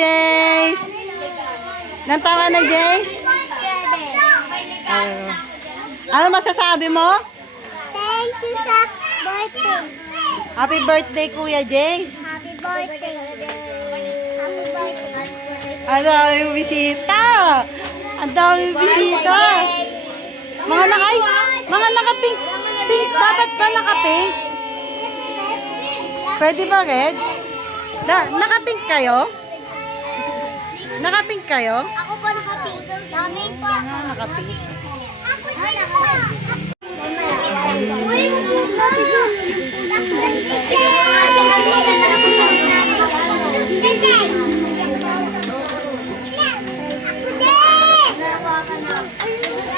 Jace. Ilang taon ka na, Jace? 7. Ano masasabi mo? Thank you sa birthday. Happy birthday, Kuya Jace. Happy birthday. Happy birthday. Ang daming bisita. Ang daming bisita. Mga naka-pink. Pink. Dapat ba naka-pink? Pwede ba red? Naka-pink kayo? Naka-pink kayo? Ako pa nakapink. Nakapink pa. Naka-pink.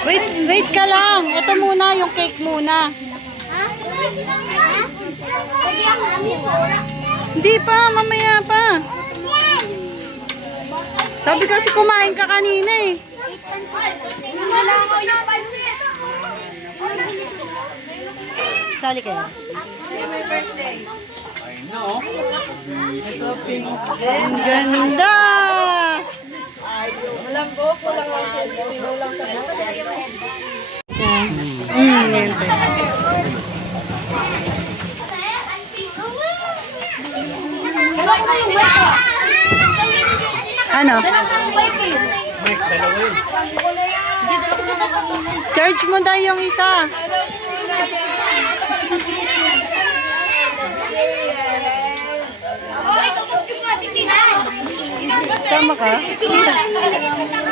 Uy, Wait ka lang. Ito muna, yung cake muna. Hindi pa, mamaya pa. Sabi kasi kumain ka kanina eh. Sali kayo. Ang ganda! Yan pa. Ano? Charge mo daw yung isa. Tama ka?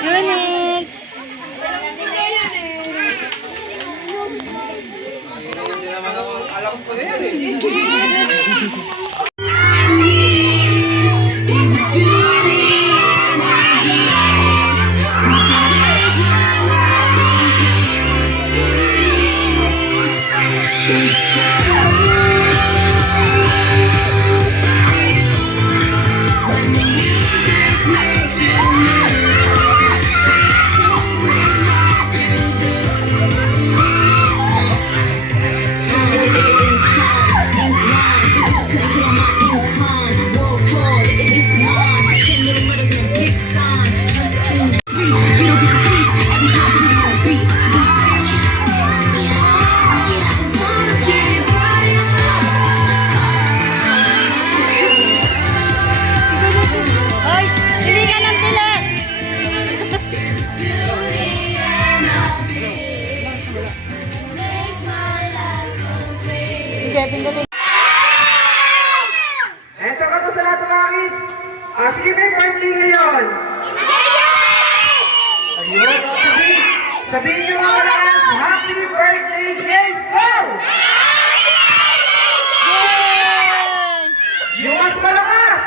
Unique! Alam ko na yan eh. Hoy! Hindi ka nang dili! Sige, pindutin. Eh, so kato sa lahat ng mga kids. Sige, may birthday ngayon. Ayun, sabihin nyo mga lakas, happy birthday, Jace! Go! Yay! Yung mas malakas!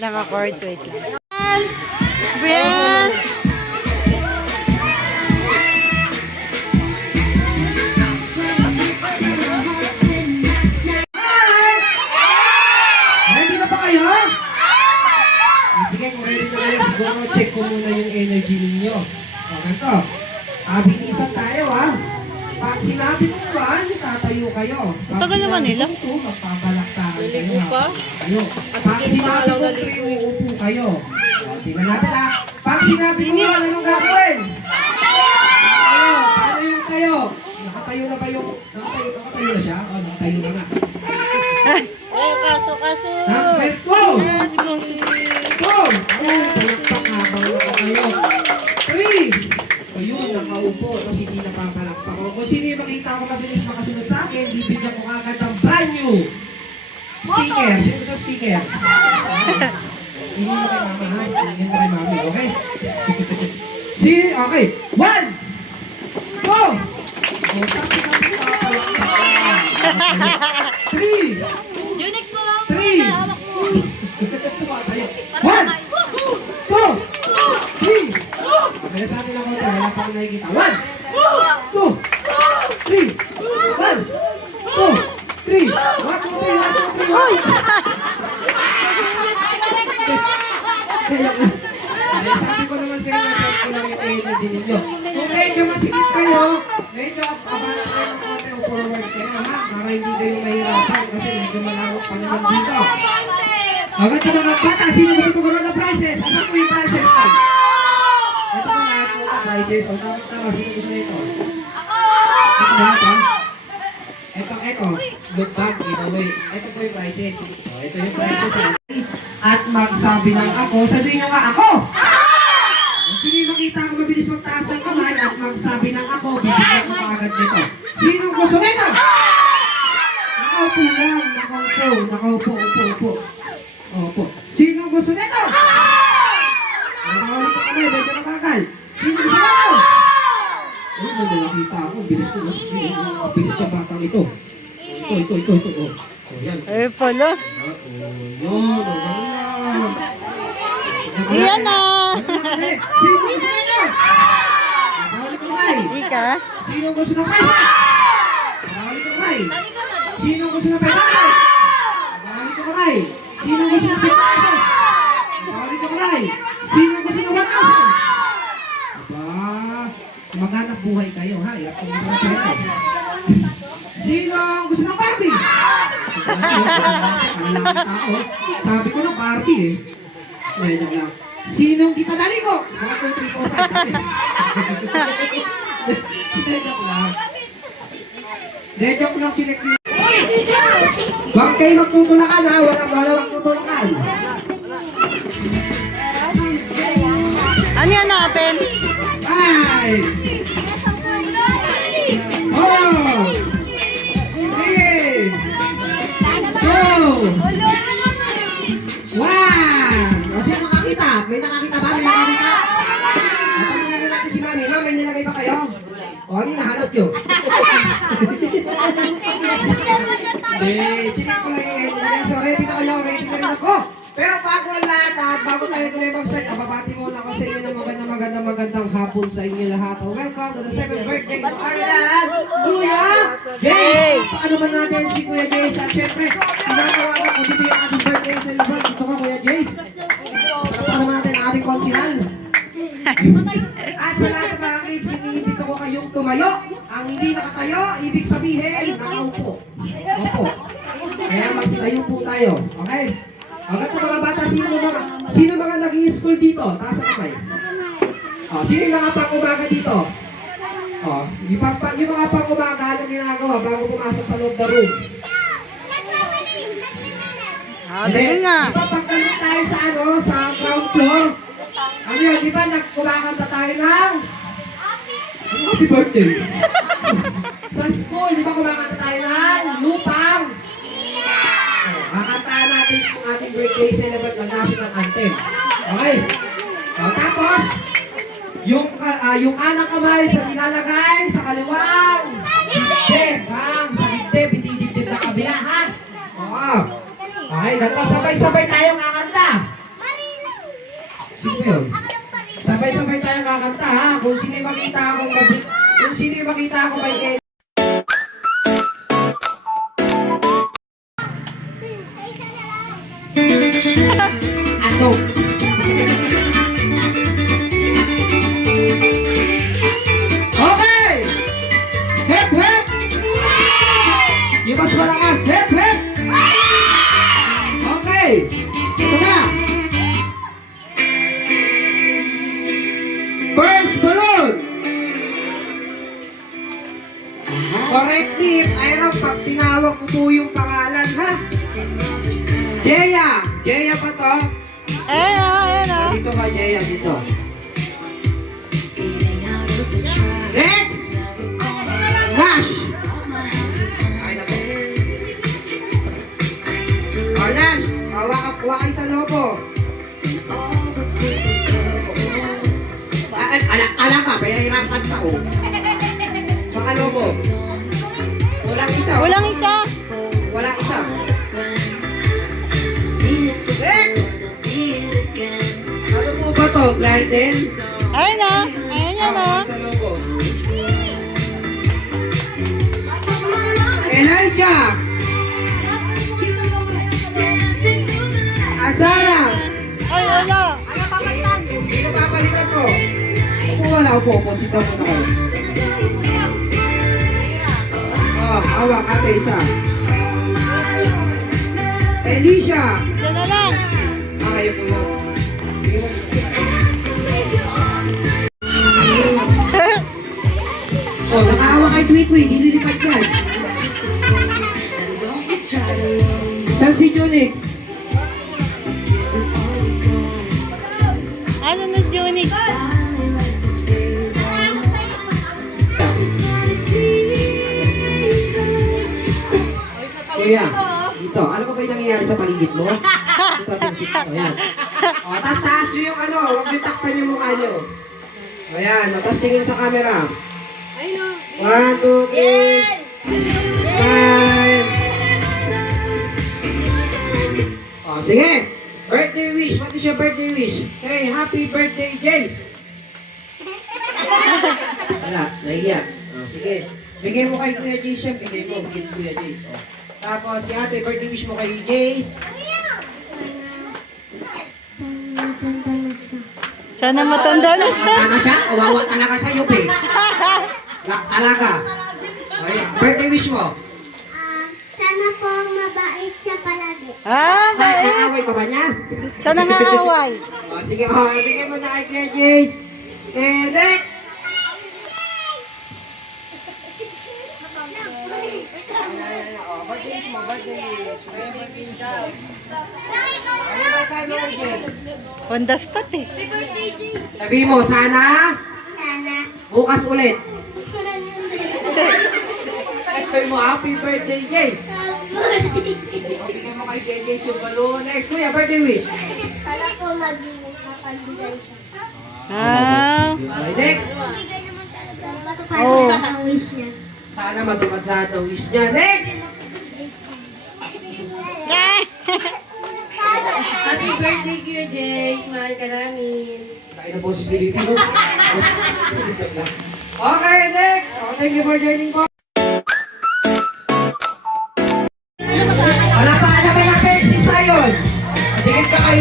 Naka-cord, wait lang. Brian! Ready na ba kayo? Sige, kung ready na kayo, siguro check ko muna yung energy ninyo. O, ganito. Binisan tayo, ha? Pag sinabi ko ba, tatayo kayo. Pag Tagal naman nila. sinabi ko ito, magpabalaktahan kayo, ha? Tayo. Pag sinabi ko ito, uupo kayo. O, tingnan natin, ha? Pag sinabi ko ba, anong gagawin? Tayo, tayo kayo. Nakatayo na ba yung... Nakatayo na siya? O, nakatayo na nga. Kaso. Let's go! Go! Palakpak habang kayo. 3! Ayun, nakaupo. Tapos hindi napapalakpak ko. Kung sino yung makita ko mabilis makasunod sa akin, bibigyan ko agad ang brand new speaker. Sino sa speaker? Hindi mo kay mama, ha? Hindi mo kay mami, okay? Okay. 1! Go! O, tapos natin papalakpak. 3! Unix mo lang. 3! 1! 2! 3! Mabilis natin lang konti. Wala pa akong nakikita. 1! 2! 3! 1! 2! 3! 1, 2, 3! 1, 2, 3! Uy! Sabi ko naman sa inyo, check ko lang yung energy ninyo. Kung medyo masikip kayo, medyo abala kayo ng konti, upo forward kayo ha, para hindi kayo mahirapan kasi medyo malawak pa naman dito. Agad sa mga bata, sino gusto magkaroon ng prizes? Ano po yung prizes ko? Ito po lahat po ang prizes. O tama, sino gusto nito? Ito ba ito? Ito. Look back, giveaway. Ito po yung prizes. O, ito yung prizes. At magsabi lang ako, sabihin nyo nga ako! Sino yung makita ako mabilis magtaas ng kamay at magsabi lang ako, bibigyan ko agad nito. Sino gusto nito? Nakaupo lang, nakaupo. Opo. Sino gusto nito? Nakaulit ako kamay, medyo nakakal. Sino gusto nito? Ay, may nakita ako, bilis ko. Bilis ka batang ito. Ito. O, yan. Ay pala. Yun. Iyan na. Sino gusto nito? Nakaulit ko kamay. Di ka? Sino gusto ng pesa? Nakaulit ko kamay. Sino gusto ng pesa? Nakaulit ko kamay. Sino gusto ng pesa? Nakaulit ko kamay. Sino gusto ng 1,000? Aba, maghanap buhay kayo ha. Iyak ko mga pera. Sino gusto ng Barbie? Ang lamang tao. Sabi ko ng Barbie eh. Medyo lang. Sinong di pa naligo? Mga 2, 3, 4, 5. Joke lang. Joke lang kiniklik. Huwag kayo magtutulakan ha. Wala magtutulakan. Ano yan natin? 5, 4, 3, 2, 1. O siya nakakita? May nakakita ba? May nakakita? Tanungin natin si Mami. Mami, may nilagay ba kayo? O, ano yung nahanap nyo? Chinik ko lang yung edit. So, ready na kayo. Ready na rin ako. Pero bago ang lahat at bago tayo tuloy mag-start, babati muna ako sa inyo ng magandang hapon sa inyo lahat. Welcome to the 7th birthday to Arlan, Kuya Jace! Paano ba natin si Kuya Jace? At syempre, pinatawagan ko dito yung ating birthday celebrant. Ito ka Kuya Jace. Paano natin ang ating konsinal? At sa lahat ng mga kids, iniibig ko kayong tumayo. Ang hindi nakatayo, ibig sabihin, nakaupo. Opo. Kaya magsitayo po tayo. Okay? Agad mga bata, sino mga nag-i-school dito? Taas ang kamay. Sino yung mga pang-umaga dito? Yung mga pang-umaga, anong ginagawa bago pumasok sa loob na room? Dali nga. Di ba pagkalit tayo sa ground floor? Ano yun, di ba nagkumakanta tayo ng happy birthday? Sa school, di ba kumakanta tayo ng lupang? Kakantaan natin yung ating birthday celebrant ng national anthem. Okay? Tapos, yung anak kamay sa nilalagay sa kaliwang dibdib. Sa dibdib, hindi dibdib na kabilahan. Okay, ganito. Sabay-sabay tayong kakanta. Sino yun? Sabay-sabay tayong kakanta ha. Kung sino yung makita akong may edit. Ato. Okay! Hep, hep! Yung mas malakas. Hep, hep! Okay! Ito na! First balloon! Correct me if Ira, pag tinawag ko po yung pangalan, ha? Jeya! Jeya pa to? Ayan o. Dito ka, Jeya, dito. Next! Nash! Ay, nato. Nash! Wakay sa lobo. Ala ka, pahihirapan ka, oh. Baka lobo. Walang isa. Walang isa. Walang isa. Next! Ano po ba to? Gliden? Ayan o. Ayan yan o. Sa lobo. Elijah! Azara! Ay, wala. Sino papalitan ko? Upo wala, upo. Sitaw ko na kayo. Oh, hawak, ate, isa. Elisha. Isa na lang. Okay po yun. Sige mo. Oh, nakaawa kay Twitwi, nililipad yan. Saan si Junix? Ano na, Junix? Kuya, dito. Ano ba yung nangyayari sa paligid mo? Dito, attention mo. Ayan. O, taas nyo yung ano. Huwag nyo takpan yung mukha nyo. Ayan. O, taas tingin sa camera. 1, 2, 3, 5. O, sige. Birthday wish. What is your birthday wish? Say, happy birthday, Jace. Wala, nahiya. O, sige. Bigay mo kay Kuya Jace yan. Bigay mo. Bigay Kuya Jace. O. Tapos, si ate, birthday wish mo kay Jace. Sana matanda na siya. Ano siya? Kawawa talaga sa'yo, pe. Lak talaga. Ay, birthday wish mo. Sana po mabait siya palagi. Ah, Ay, bait. nakaway ka ba niya? Siya nangangaway. O, sige, o, bigay mo na kay Kuya Jace. Next! Ano ba sabi mo kay Jace? On the spot eh. Sabi mo, sana Sana. bukas ulit. Sabi mo, happy birthday, Jace. O, bigay mo kay Jace yung balloon. Next, Kuya, birthday wish. Sana po maging kapag-bigay siya. Ah. Okay, next. Bigay naman talaga. Matupad Oh. na ang wish niya. Sana matupad lahat ang wish niya. Next! Happy birthday, Kuya Jace. Mahal ka namin. Kain na po si Silipino. Okay, next! Oh, thank you for joining po. Wala pa naman natin si Sayon. Tingin ka kay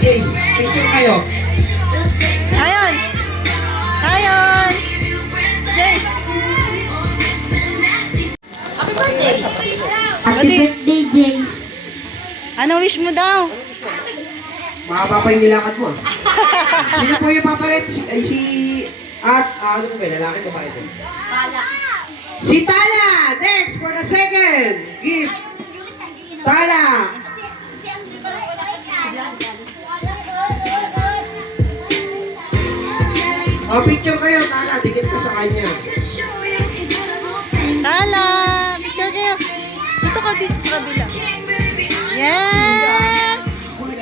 Jace. Picture kayo. Ayon. Ayon. Jace. Happy birthday, Jace. Ano wish mo daw? Mahaba pa yung nilakad mo. Sino po yung papalit? Ano po ba? Lalaki mo ba ito? Si Tala! Next for the second gift. Tala! O, picture kayo, Tala. Dikit ka sa kanya. Tala. Picture kayo. Dito ka dito sa kabila. Yes.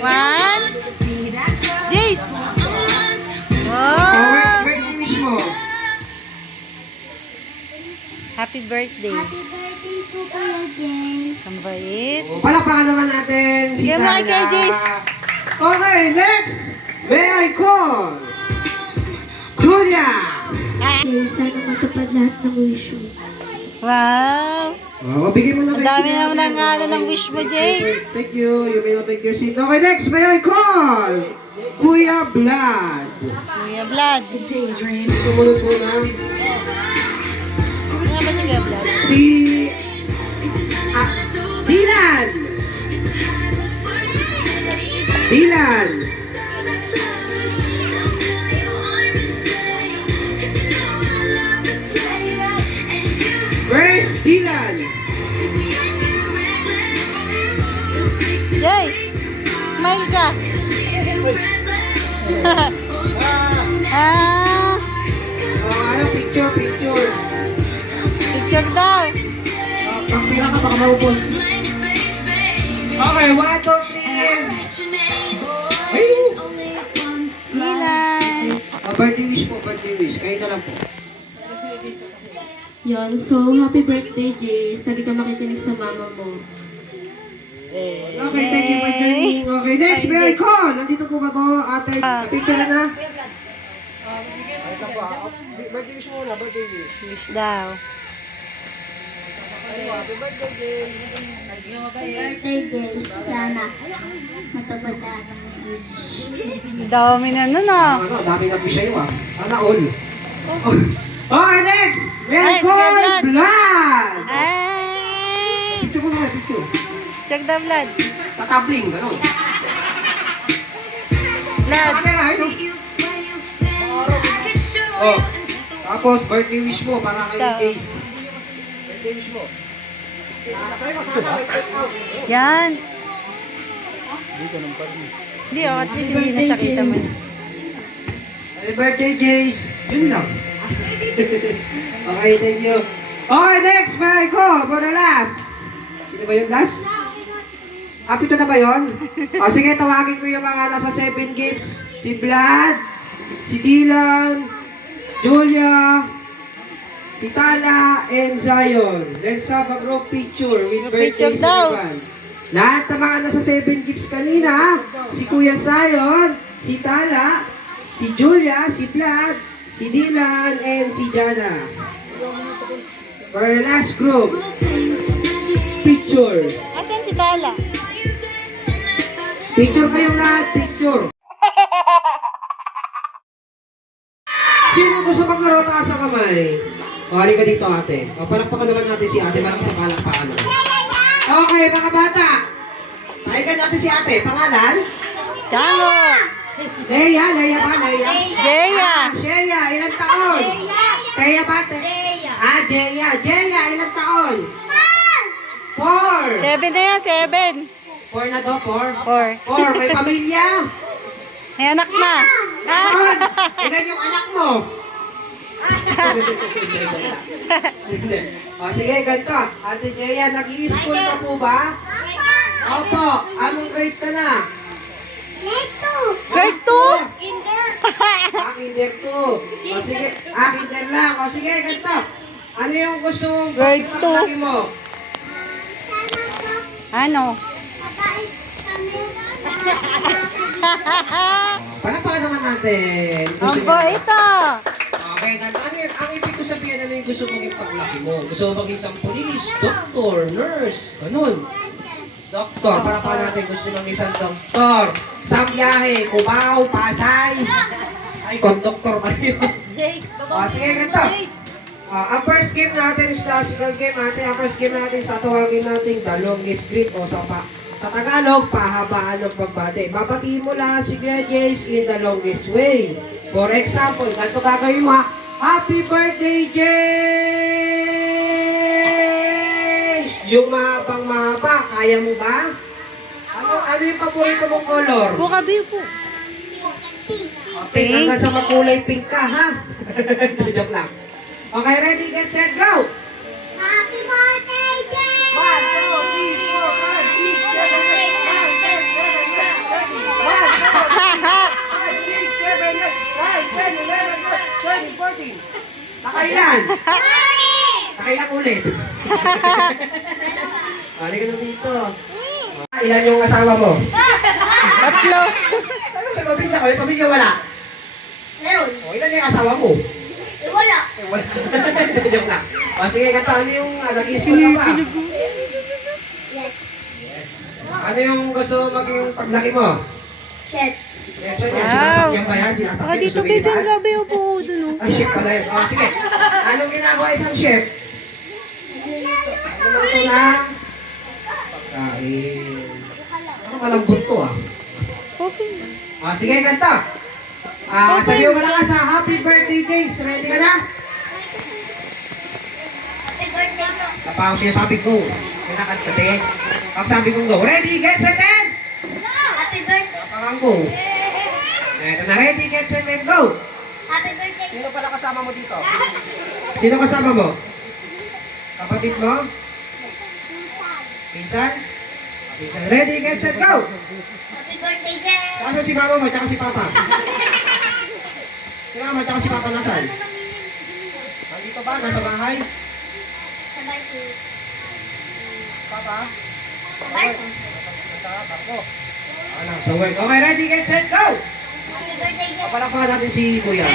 One. Jace. Wow. Wait, wish mo. Happy birthday. Happy birthday po, Kuya Jace. Ang bait. O, palakpakan naman natin si Sige, Tala. mga kay Jace. Okay, next. May I call Julia. Jace, sana matupad lahat ng wish mo. Wow. Oh, bigay mo na Ang kay dami Julia. naman ng wish mo, Jace. Thank you. You may not take your seat. Okay, next. May I call Kuya Vlad. Kuya Vlad. Sumunod po na. Ano ba si Kuya Vlad? Si Dylan. Dylan. Where's Dylan? Jace. Smile ka. Ah. Oh, ano, picture. Picture daw. Pagpila ka, baka maubos. Okay, 1, 2, 3. Ay! Ilan. Birthday wish po, birthday wish. Kayo na lang po. Yon, so happy birthday, Jace. Lagi ka makikinig sa mama mo. Okay, thank you for joining. Okay, next, may I call. Nandito po ba to, ate? Picture na. Birthday wish muna, birthday wish. Wish daw. Birthday, Jace. Sana matupad lahat ng wish. Dami na nun ah. Ano, dami na wish sa'yo ah. Sana all. Okay, next, may I Next, call Vlad. Vlad. Ah. picture. Check the blood. Tatabling, gano'n. Blood. Camera, ayun. Oh. Tapos, birthday wish mo para kay Stop. Case. Birthday wish mo. Sabi mo sana, may take out. Yan. Hindi, oh, at least hindi na siya kita mo. Happy birthday, Jace. Yun lang. Okay, thank you. Okay, next, may ko for the last. Sino ba yung last? Happy to na ba yun? O sige, tawagin ko yung mga nasa 7 games. Si Vlad, si Dylan, Julia, si Tala, and Zion. Let's have a group picture with Picture birthdays daw. everyone. Lahat ng mga nasa 7 gifts kanina, si Kuya Zion, si Tala, si Julia, si Vlad, si Dylan, and si Jana. For our last group, picture. Asan si Tala? Picture kayong lahat, picture. Sino gusto maglaro taas sa kamay? O, halika dito ate. O, palakpakan naman natin si ate, marami sa palakpakan naman. Okay, mga bata. Pahigan natin si ate. Pangalan? Chango. Leia, Leia ba? Leia? Jeya. Sheya, ilang taon? Teya ba? Jeya. Jeya, ilang taon? 4. 7 na yan, 7. 4 na to, 4? 4. 4, may pamilya? May anak na. Ilan? Ilan yung anak mo? Hindi. O sige, ganito. Ate Jeya, nag-i-school ka po ba? Opo. Anong grade ka na? Grade 2? Kinder 2. O sige, kinder lang. O sige, ganito. Ano yung gusto mong Grade paglaki mo? Ano? Palakpakan naman natin. Ang ito. Okay, ganito. Ang ibig ko sabihin, ano yung gusto mong paglaki mo? Gusto mo maging isang police, doktor, nurse, ganun. Doktor, para pa natin gusto ng isang doktor. Sa biyahe, Cubao, Pasay. Ay, konduktor pa rin. Sige, ganito. Ang first game natin is classical game natin. Ang first game natin is tatawagin natin the longest street o sa Tagalog, pahabaan ng pagbate. Babatiin mo lang si Kuya Jace in the longest way. For example, ganito gagawin mo. Happy birthday, Jace! Yung mahabang mahaba, kaya mo ba? Ano yung paborito mong color? Bukabi po. Pink. Hanggang sa makulay pink ka, ha? Joke lang. Okay, ready, get set, go! Happy birthday, Jay! 1, 2, 3, 4, 5, 6, 7, 8, 9, 10, 11, 12, 13, 14. Nakailan? Nakailan ulit. Halika na dito. Ilan yung asawa mo? Tatlo. Ano may pamilya ko? May pamilya wala? Meron. O, ilan yung asawa mo? Wala. Wala. Joke lang. O, sige, ganito. Ano yung nag-i-school ka ba? Yes. Yes. Ano yung gusto maging paglaki mo? Chef. Yes, yan. Sinasakyan ba yan? Sinasakyan. Saka dito Gusto mo bidon ilan? gabi po dun oh. Ay, chef pala yun. O, sige. Anong ginagawa isang chef? Ano ito na? Pagkain. Ano malambot to ah? Okay. Sige, ganito. Sabihin mo lang ka sa happy birthday, Jace. Ready ka na? Happy birthday ko. Tapos siya sabi ko. Kinakantati. Pag sabi kong go, ready, get set, and? Happy birthday. Parang go. Eto na, ready, get set, and go. Happy birthday. Sino pala kasama mo dito? Sino kasama mo? Kapatid mo? Pinsan? Pinsan. Ready, get set, go! Happy birthday, Jay! Nasaan si mama mo, tsaka si papa? Si mama, tsaka si papa nasaan? Nandito ba? Nasa bahay? Sabay si... Papa? Sabay. Nasa barko. Nasa work. Okay, ready, get set, go! Happy birthday, Jay! Palakpakan natin si Kuya.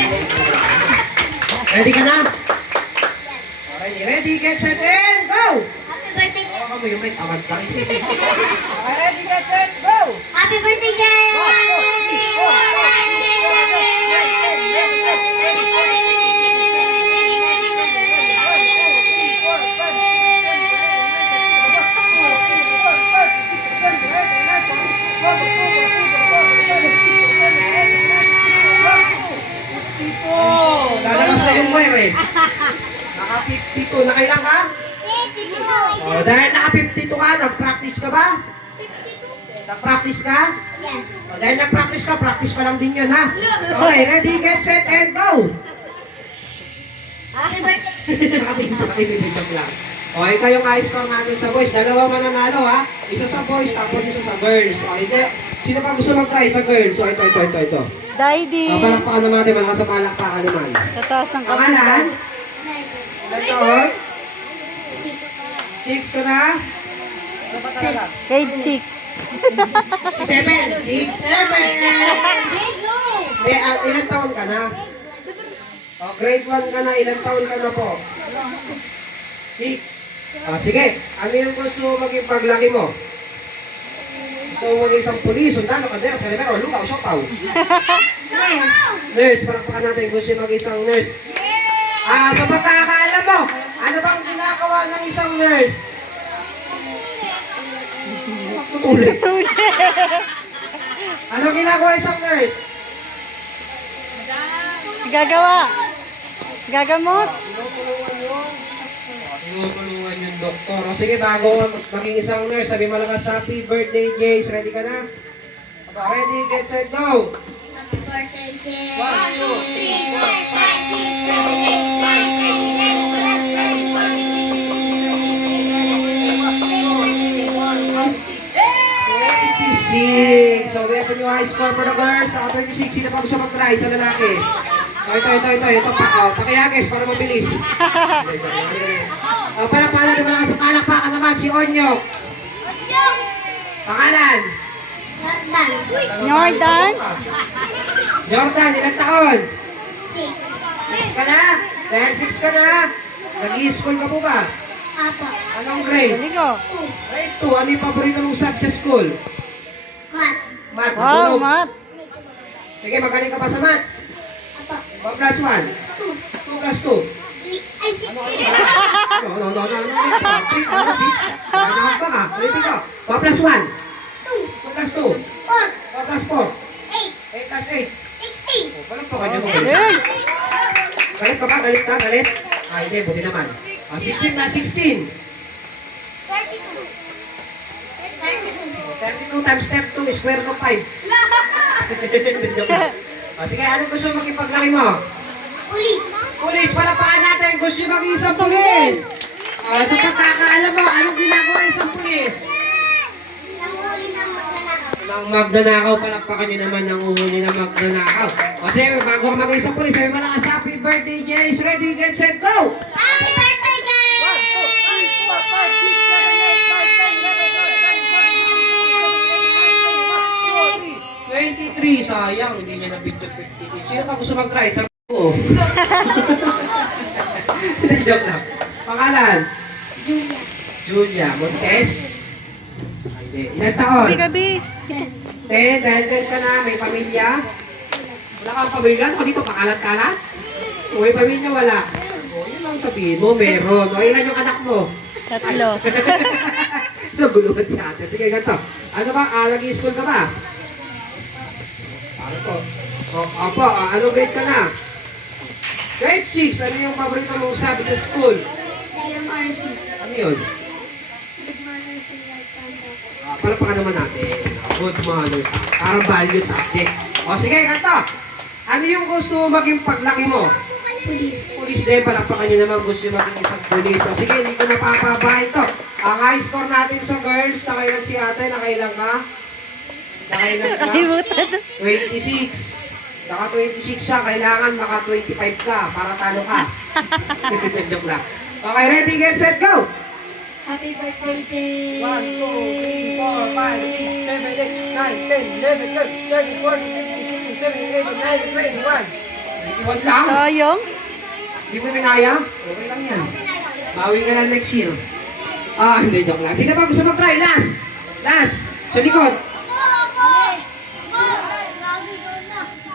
Ready ka na? Ready, ready, get set, and go! Happy birthday, Jay! Hawakan mo yung mic, awad ka rin. Okay, ready, get set, go! Happy birthday, Jay! 52. Nakailang ka? O, dahil naka-52 ka, nag-practice ka ba? Nag-practice ka? Yes. O, dahil nag-practice ka, practice pa lang din yun, ha? Okay, ready, get, set, and go! Happy birthday. Nakatingin sa kaibigan lang. Okay, kayong high score natin sa boys. Dalawang mananalo, ha? Isa sa boys, tapos isa sa girls. Okay, sino pa gusto mag-try sa girls? So, ito. Daddy. Palakpakan naman natin, malakas sa palakpakan naman. Tataas ang Pangalan? kamay. Ilan taon? 6 ka na? Grade 6. 7! 6, 7! Ilan taon ka na? Oh, grade 1 ka na, ilan taon ka na po? 6. Sige, ano yung gusto mo maging paglaki mo? Gusto mo maging isang pulis, sundalo, kadero, perimero, lugaw, sopaw? Nurse, palakpakan natin, gusto mo maging isang nurse. Sa pagkakaalam mo, ano bang ginagawa ng isang nurse? Tutulit. Ano ginagawa isang nurse? Gagawa. Gagamot. Tinutulungan yung doktor. O sige, bago maging isang nurse, sabi malakas, happy birthday, Jace. Ready ka na? Ready, get set, go! Happy birthday, Jay. 26. So, we have a new high score for the girls. Ako 26. Sino pa gusto mag-try sa lalaki? Ito. Pakiyagis para mabilis. Palakpakan natin malakas sa palakpakan naman si Onyok. Pangalan? Jordan. Jordan, ilang taon? 6. 6 ka na? Dahil 6 ka na, nag-i-school ka po ba? Apo. Anong grade? Galing ko. Grade 2. Ano yung paborito mong subject school? Math. Math. Wow, Matulog. Matt. Sige, magaling ka pa sa math. Apo. 1 plus 1. 2 plus 2. Ay, 6. No. 3 plus 6. Nakanak ba ka? Ulitin ko. 1 plus 1. 2 plus 2. 4 plus 4. 8 plus 8. 16. Walang pa kanya mo. Galing. Galit ka ba? Galit? Hindi, buti naman. 16 plus 16. 32. 32 times step 2 is square root of 5. Sige, anong gusto mo makipaglaki mo? Ulit. Pulis, palapakan natin. Gusto nyo maging isang pulis. Sa pagkakaalam mo, anong ginagawa isang pulis? Nanghuli ng magnanakaw. Nang magnanakaw, palakpakan nyo naman ng uhuli ng magnanakaw. Kasi bago ka maging isang pulis, sabi malakas, happy birthday, Jace. Ready, get, set, go! Happy birthday, Jay! 23, sayang, hindi niya na-video 56. Sino pa gusto mag-try? Sa ko. Joke lang. Pangalan? Julia. Julia. Montes? Hindi. Ilan taon? Gabi. 10. Dahil 10 ka na, may pamilya? Wala kang pamilya? Ano ka dito? Pakalat-kalat? Kung may pamilya, wala. O, yun lang sabihin mo, meron. O, ilan yung anak mo? 3. Naguluhan si ate. Sige, ganito. Ano ba? Nag-i-school ka ba? Ano po? Opo, ano grade ka na? Grade 6. Ano yung paborito mong subject sa school? GMRC. Ano yun? Good manners and right conduct. Palapakan naman natin. Good manners. Parang value subject. O sige, ganito. Ano yung gusto mo maging paglaki mo? Police. Pulis din, palakpakan nyo naman gusto nyo maging isang pulis. So sige, hindi ko napapabahin to. Ang high score natin sa girls, nakailan si ate, nakailan ka? Nakailan ka? Kalimutan. 26. Naka 26 siya, kailangan maka 25 ka para talo ka. Joke lang. Okay, ready, get, set, go! Happy birthday, Jay! 1, 2, 3, 4, 5, 6, 7, 8, 9, 10, 11, 12, 13, 14, 15, 16, 17, 18, 19, 20, 21 lang? Sayang. Hindi mo kinaya? Okay lang yan. Bawi ka lang next year. Hindi, joke lang. Sino ba gusto mag-try? Last! Last! Sa likod.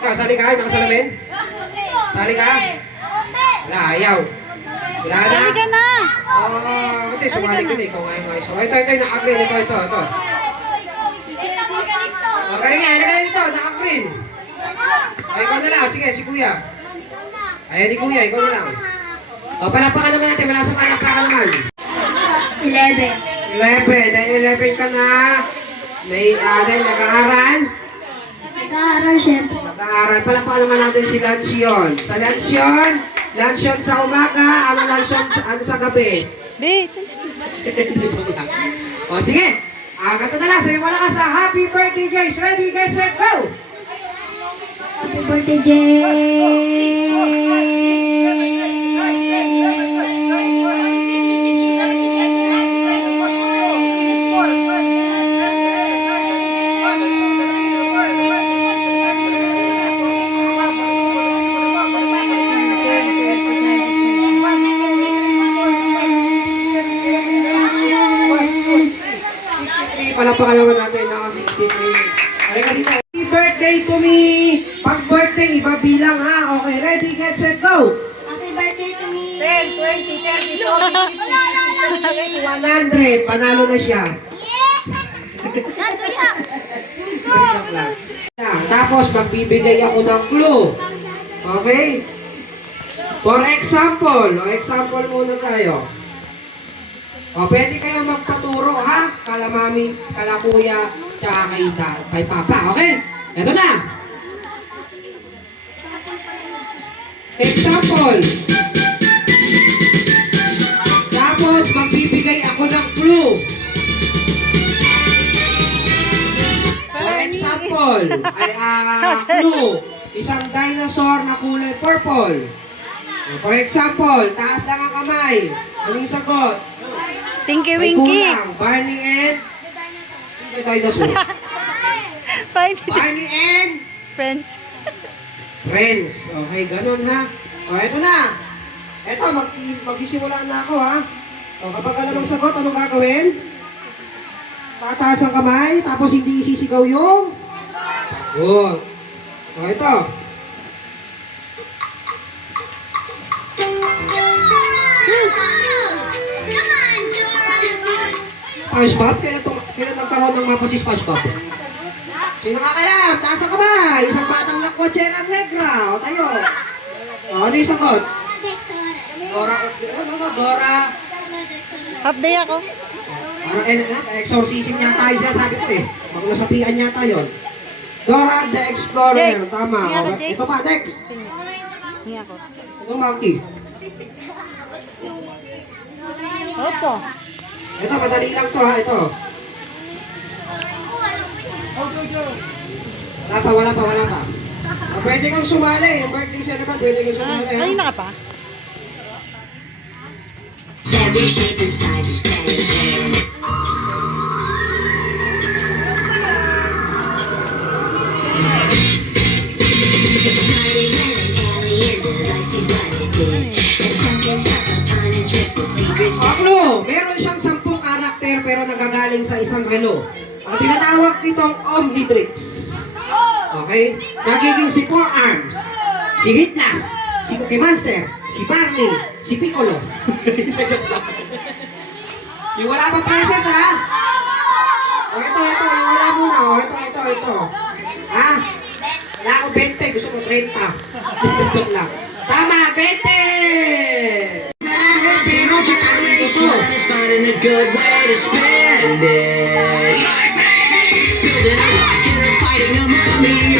Sali ka? Nakasalamin? Sali ka? Wala, ayaw. Wala na? Dali ka na. Hindi, sumali ka na. Ikaw nga yung ayos. Ito, naka-green. Ito. Galing nga, halika na dito. Naka-green. Ikaw na lang. Sige, si kuya. Ayan ni kuya, ikaw na lang. O, palapakan naman natin. Wala sa palapakan naman. 11. 11. Dahil 11 ka na. Dahil nag-aaral. Nag-aaral syempre. Nag-aaral. Palapakan naman natin si Lansyon. Sa Lansyon sa umaga. Ano sa gabi? Be, O, sige. Ganito na lang. Sabi mo na ka sa Happy Birthday, Jace. Ready, get, set, go! Happy birthday, Jay! Palapakan naman natin na 63. Halika dito. Happy birthday to me! Pag birthday, iba bilang ha. Okay, ready, get, set, go! Happy birthday to me! 10, 20, 30, 40, 50, 60, 100. Panalo na siya. Joke lang. Tapos, magbibigay ako ng clue. Okay? For example, example muna tayo. O, pwede kayo magpaturo, ha? Kala mami, kala kuya, tsaka kay papa, okay? Ito na! Example. Tapos, magbibigay ako ng clue. For example, clue. Isang dinosaur na kulay purple. For example, taas lang ang kamay. Anong sagot? Tinky May Winky. kulang. Barney and... May dinosaur. Barney and... Friends. Friends. Okay, ganun ha. O, eto na. Eto, magsisimula na ako ha. O, kapag alam ang sagot, anong gagawin? Tataas ang kamay, tapos hindi isisigaw yung... Good. O, ito. SpongeBob? Kailan nagkaroon ng mapa si SpongeBob? Sino kakalam? Taas ang kamay. Isang batang lakwatsera negra. O, tayo. O, ano yung sagot? Dora. Dora. Half day ako. Parang exorcism yata yung sinasabi ko eh. Baka nasapian yata yun. Dora the Explorer. Dex. Tama. Hinga ka, Okay. Dex. Ito pa, Dex. Hinga ako. Ito, Monkey. Opo. Ito, madali lang to ha. Ito. Wala pa. Pwede kang sumali. Birthday celebrant, pwede kang sumali. ha? Kanina ka pa? Every shape and size is standing. Oklo, meron siyang 10 karakter pero nagagaling sa isang relo. Ang tinatawag ditong Omnitrix. Okay? Nagiging si Four Arms, si Hitlas, si Cookie Monster, si Barney, si Piccolo. Yung wala pa princess ha? O ito, yung wala muna. O ito. Ha? Wala akong 20, gusto mo 30. Ito lang. Tama, 20! Pero Generation is finding a good way to spend it. Building a rocket, fighting a mummy.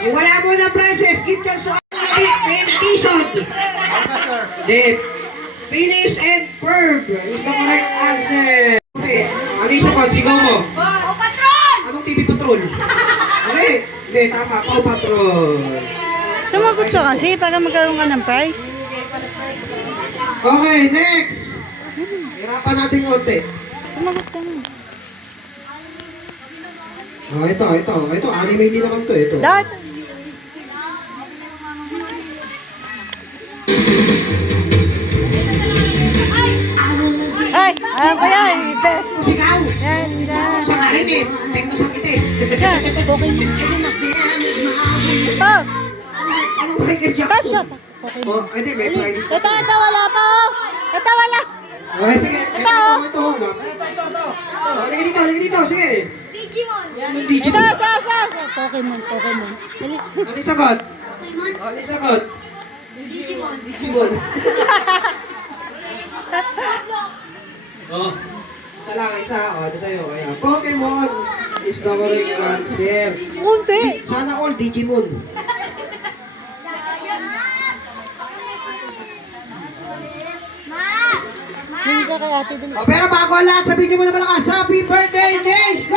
yung wala muna princess, give dyan so tisod. Finish and verb is the correct answer. Okay, ano yung sagot? Sigaw mo. Paw Patrol! Anong TV Patrol? Hindi, tama. Paw Patrol. Sumagot ka kasi para magkaroon ka ng prize. Okay, next. Hirapan natin konti. Sumagot ka na. Oh, ito. Anime din naman to. Ito. Dad! Ay! Alam ko yan! Best! Sigaw! Ganda! Sa akin eh. Tingnan sa kita eh. Yan! Pokemon! Ito! Anong Michael Best Jackson? ka! Oh, hindi. May prizes. Ito! Wala pa! Ito! Wala! Okay, sige. Ito. Halika dito. Sige. Anong Ito! Digimon? Pokemon! Dali! Ano yung sagot? Ano yung sagot? Digimon. Oh. Isa lang, isa. O, ito sa'yo. Kaya, Pokemon is the correct answer. Kunti. Sana all Digimon. Hindi ka kay ate dun. O, pero bago ang lahat, sabihin niyo muna malakas, Happy Birthday, Days! Go!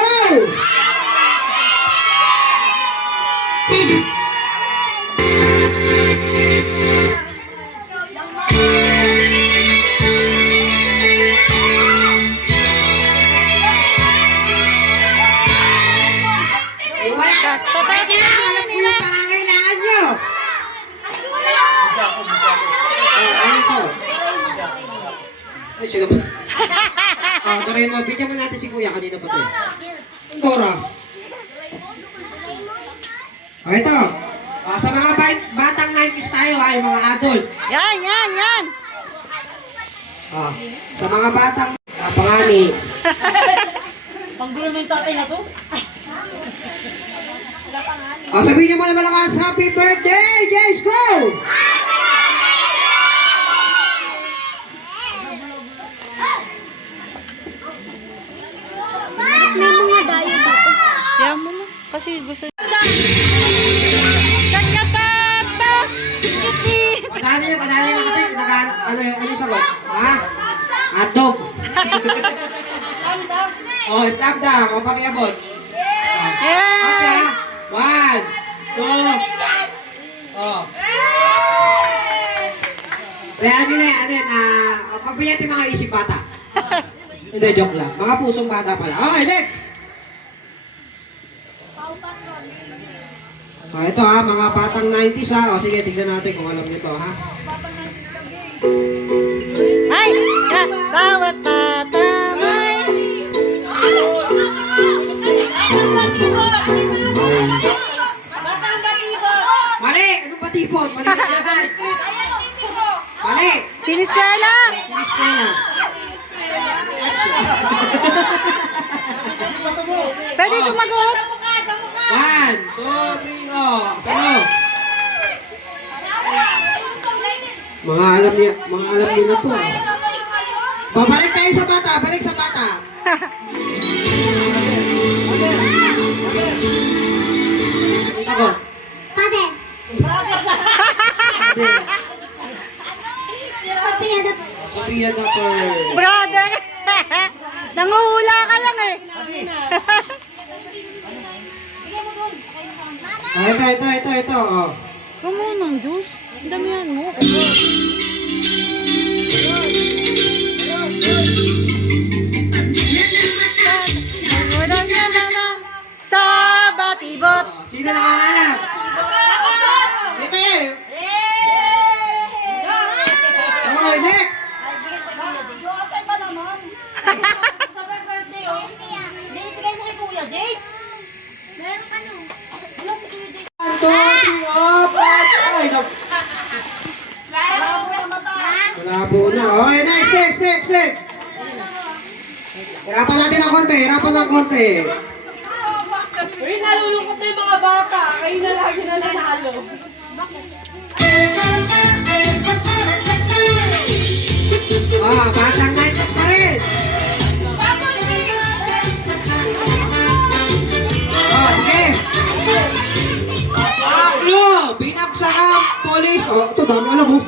Alam ko yung pangangailangan niyo. Ayun siya. Ay, siya naman. Doraemon, bigyan mo natin si Kuya kanina pa ito. Dora. Ito. Sa mga batang 90s tayo yung mga adult. Yan. Sa mga batang pangani. Panggulo ng tatay na to. Sabihin niyo muna malakas, Happy Birthday, Jace, go! May mga dayo dito. Kaya mo na. Kasi gusto Padali na kapit. Ano yung sagot? Ha? Hotdog. Stop down. O pakiabot. Yeah! 1, 2. Kaya ano yan, pagpilitin mga isip bata. Hindi, joke lang. Mga pusong bata pala. Okay, next! Ito mga batang 90s ha. Sige, tignan natin kung alam nyo to ha. Ay! Bawat bata may... Mali! Anong patipon? Mali na agad. Mali! Siniskwela! Siniskwela. Pwede sumagot! 1, 2, 3, go! Ano? Mga alam niya na to. Babalik tayo sa bata. Balik sa bata. Ano sagot? Pade. Hindi. Sophia the... Sophia the Pearl. Brother! Nanguhula ka lang eh. Ito. Oh. Kamo ng juice. Damihan mo. Sa batibot. Sino nakakalap? Ito eh. Okay, next. Meron ka no? 1, 2, 3, opat. Ay, malabo na. Okay, next. Hirapan natin ng konti. Uy, nalulungkot na yung mga bata. Kayo na lagi na nanalo. Batang 90s pa rin. Sige. Binagsak ang polis. Ito dami alam mo.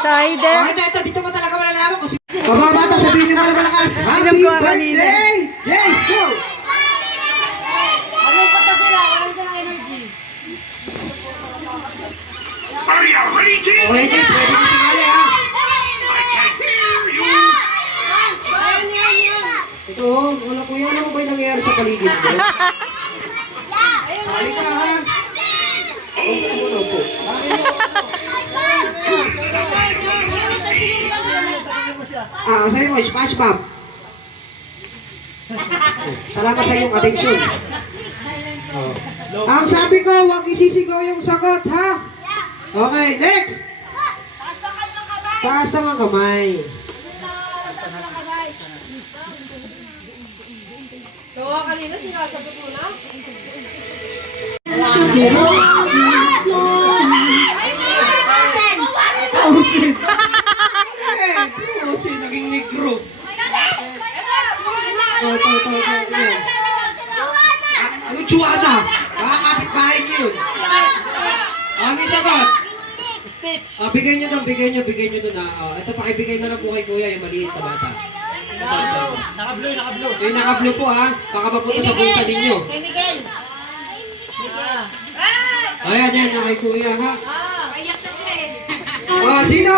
Cider. Ito. Dito mo talaga malalaman kasi. Mga bata, sabihin niyo malakas. Happy Alam ko kanina. birthday! Yes, go! Malungkot na sila. Walang silang energy. Okay, Jess, pwede mo sumali ha. Ito, wala ko yan. Ano ba yung nangyayari sa paligid mo? Sali ka ha. Opo. Sabi mo, SpongeBob. Salamat sa iyong atensyon. Ang sabi ko, huwag isisigaw yung sagot, ha? Okay, next. Taas lang ang kamay. Gawa kanina, sinasagot mo na. kasi naging negro. Ito. Anong tsuwada? Baka kapit-bahay niyo yun. Ano yung sagot? Bigay niyo doon. Ito, pakibigay na lang po kay kuya, yung maliit na bata. Naka-blue. Yung naka-blue po ha, baka mapunta sa bulsa ninyo. Kay Miguel. Ayan, yung kay kuya ha. Sino?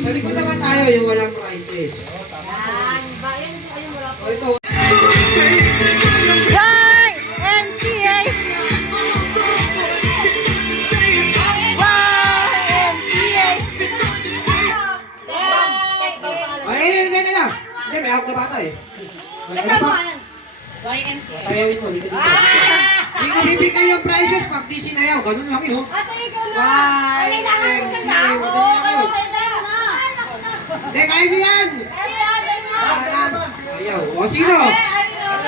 Sa likod naman tayo, yung walang prizes. Ito. Hindi. Hindi, may hawak na bata eh. Ano pa? Sayawin mo, dito. Hindi ka bibigay yung prizes pag di sinayaw. Ganun lang yun. Bye! Hindi, kaya mo yan! Ayaw. O, sino?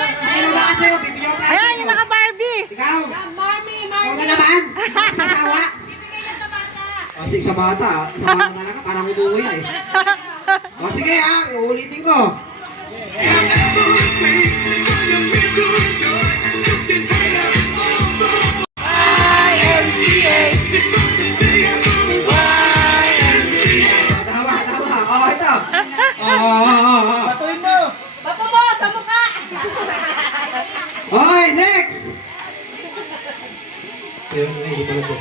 Sino ba kasi yung bibigyan yung prizes? Ayan, yung mga Barbie. Ikaw? Mami. Ikaw na naman? Sasawa? O, sige, sa bata. Sa bata talaga, parang umuwi eh. O, sige ha, uulitin ko. Tawa. O, ito. Batuin mo! Bato mo sa mukha. Okay, next! Ayun, hindi pala po.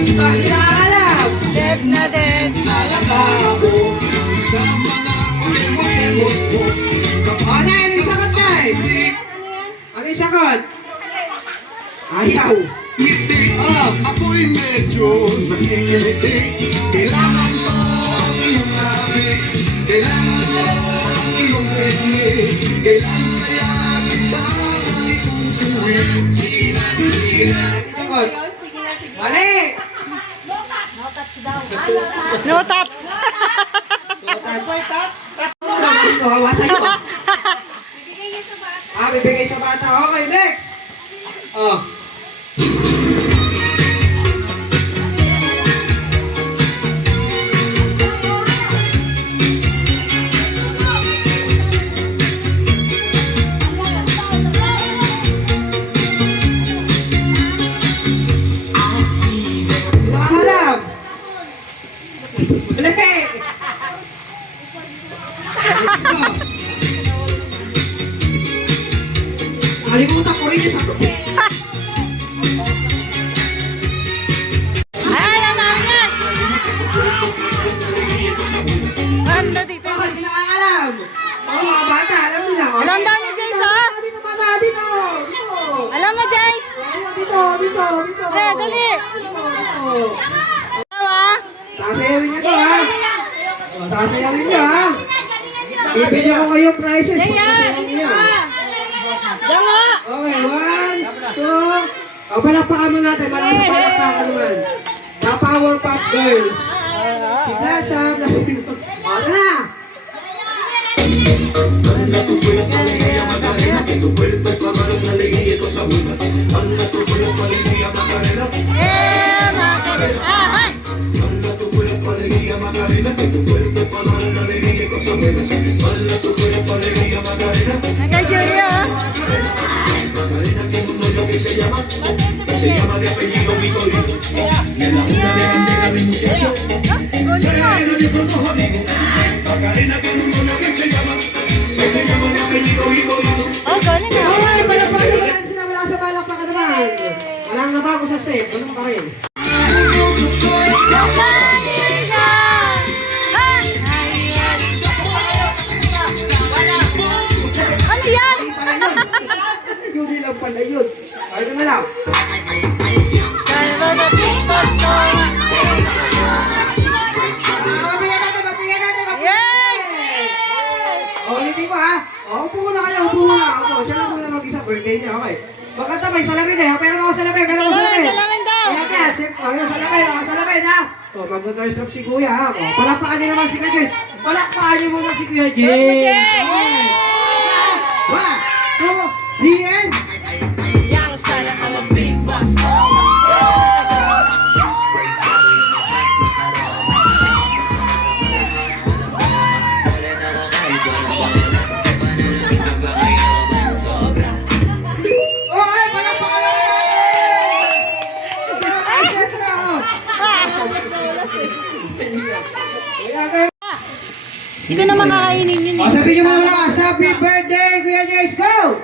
Hindi nakakalam! Dead na dead. Talaga ako sa mga emo-emos mo. Ano yung sagot kay? Ano yung sagot? Ayaw! Ako'y medyo nakikiliti. Kailangan ko ang iyong labi. Kailangan ko ang iyong resmi. Kailangan kaya kita ang iyong tuwin. Sige na. Ano yung sagot? Mali! No touch. Ano naman ito? Hawa sa'yo. Bibigay sa bata. Okay, next! Oh. Nakakalam! Mali! Nakalimutan ko rin yung sagot eh. Ayan, yan. Ano dito? Bakit hindi nakakalam? Mga bata, alam nyo na. Alam daw niya, Jace, ha? Dito, bata, dito. Alam mo, Jace? Dito. Dali. Dito. Tawa. Sasayawin nyo to ha. Sasayawin nyo ha. Ibigyan ko kayo prizes pag nasayawin nyo yan. Danga. Okay, 1, 2. Palakpakan mo natin. Malakas sa palakpakan naman. The Powerpuff Girls. Si Plaza, Ano na? Kay Julia. Oh, galing ah. Okay, palakpakan naman natin sila. Wala sa palakpakan naman. Walang nabago sa step. Ganun pa rin. Ano yan? Ay, pala yun. Yun lang pala yun. Okay, ito na lang. Mabigyan natin. Yay! Ulitin ko ha. Upo muna kayo. Upo. Siya lang muna mag-isa. Birthday niya. Okay. Magkanta may salamin eh. Meron ako salamin. Salamin daw. Ayan. Salamin ha. Mag-nurse drop si Kuya ha. Palakpakan niyo naman si Kuya James. Palakpakan niyo muna si Kuya James. Sabi niyo mga lakas, happy birthday, Kuya Jace, go!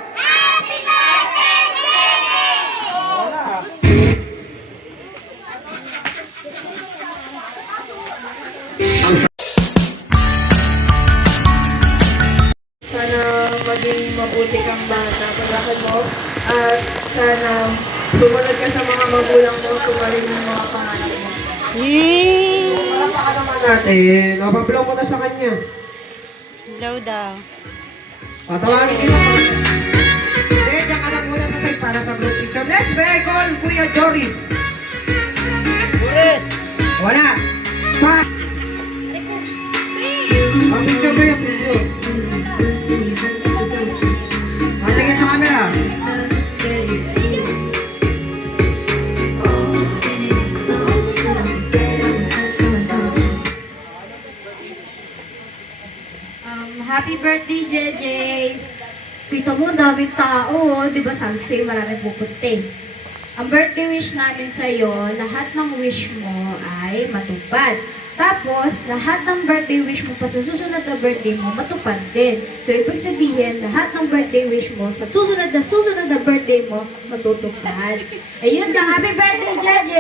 Sana maging mabuti kang bata. Palakad mo. At sana sumunod ka sa mga magulang mo. Tumarin yung mga pangarap mo. Palakpakan naman natin. O, pa-blow mo na sa kanya. Blow daw. O, tawagin kita. Sige, diyan ka lang muna sa side para sa group picture. Let's may call Kuya Joris. Wala. Pa. Picture mo yung picture. Tingin sa camera. Happy birthday, JJ's! Kita mo, daming tao. Di ba sabi ko sa'yo, maraming pupunti. Ang birthday wish namin sa'yo, lahat ng wish mo ay matupad. Tapos, lahat ng birthday wish mo pa sa susunod na birthday mo, matupad din. So, ibig sabihin, lahat ng birthday wish mo sa susunod na birthday mo, matutupad. Ayun lang, happy birthday, JJ!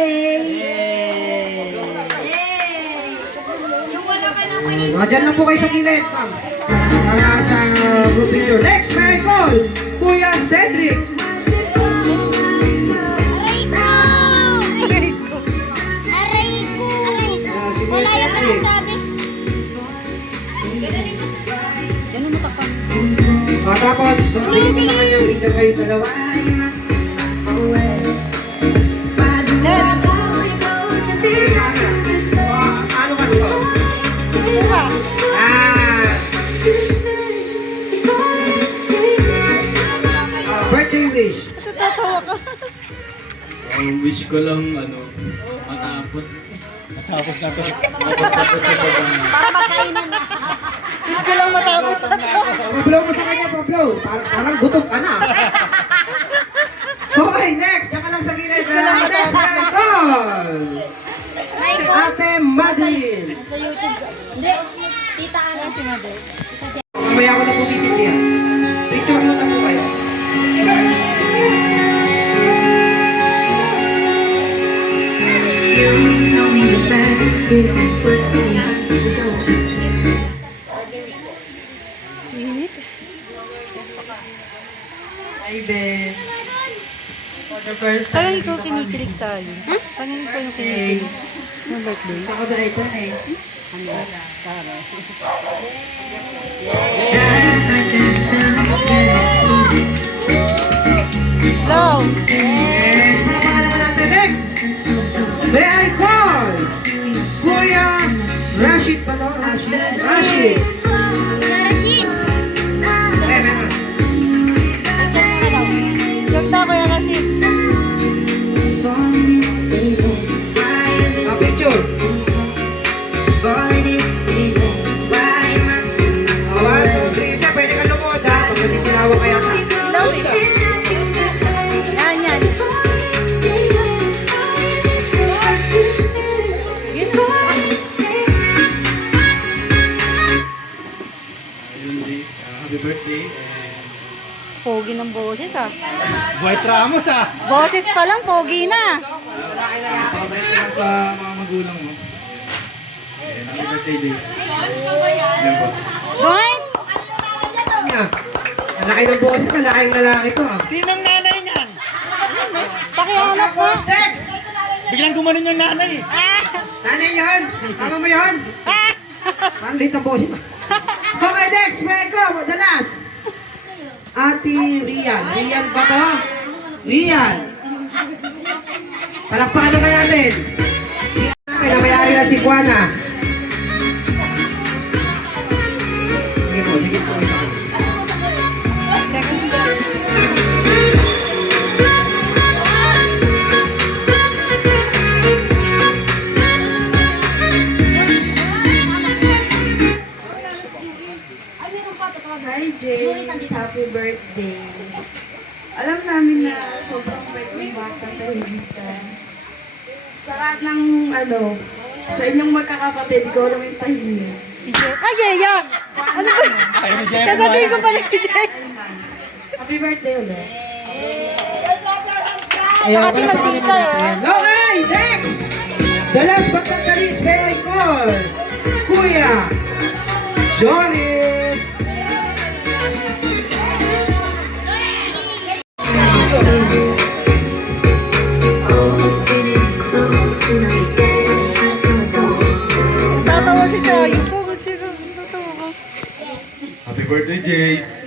Diyan lang po kayo sa gilid, ma'am. Para sa group picture. Next, may call Kuya Cedric. Si Kuya Cedric. Tapos, bigyan mo sa kanya yung video kayo dalawa. Ano ka dito? Birthday wish. Ang wish ko lang, matapos. Matapos na to. Wish ko lang matapos. Pa-blow mo sa kanya, pa-blow. Parang gutom ka na. Okay, next. Diyan ka lang sa gilid. Next, may call. Ate Madeline. Sa YouTube. Hindi. Tita Ana si Mother. Mamaya ko na po sisindihan. Picture mo na po kayo. Ay, Ben. For the first Parang time. ikaw kinikilig sa akin. Parang ikaw yung kinikilig. Yung birthday. Ako ba ito eh? Blow! Yes, palakpakan naman natin. Next, may I call Kuya Rashid ba no? Rashid. Meron. Joke na, Kuya Rashid. Picture. 1, 2, 3. Siya, pwede ka lumuhod ha. Pag masisinawa ka yata. Blow ito. Yan, yan. Ayun, Jace. Happy birthday. Pogi ng boses ah. White Ramos Boses pa lang, pogi na. Pakabait ka lang sa mga magulang mo. Happy birthday, Jace. Yan po. Right? Niya. Ang laki ng boses, ang laki ng lalaki to ha. Sinong nanay niyan? Pakihanap mo. Tapos, next. Biglang gumanon yung nanay. Nanay yun. Tama mo yun. Parang late ang boses. Okay, next. May go. The last. Ate Rian. Rian ba to? Rian. Palakpakan naman natin. Si natin na may-ari na si Juana. Sige po, sige po. Isa. Hi, James. Happy birthday. Alam namin na sobrang bait ng bata tahimik ka. Sa lahat ng sa inyong magkakapatid, ikaw lang yung tahimik. Ah, Jeya! Ano ba? Sasabihin ko pala si Jay. Happy birthday ulit. Ayan, Kasi maldita eh. Ayan. Okay, next! The last but not the least, may I call Kuya Joris. Tatawa si Sayo. Bakit sila tatawa? Happy birthday, Jace!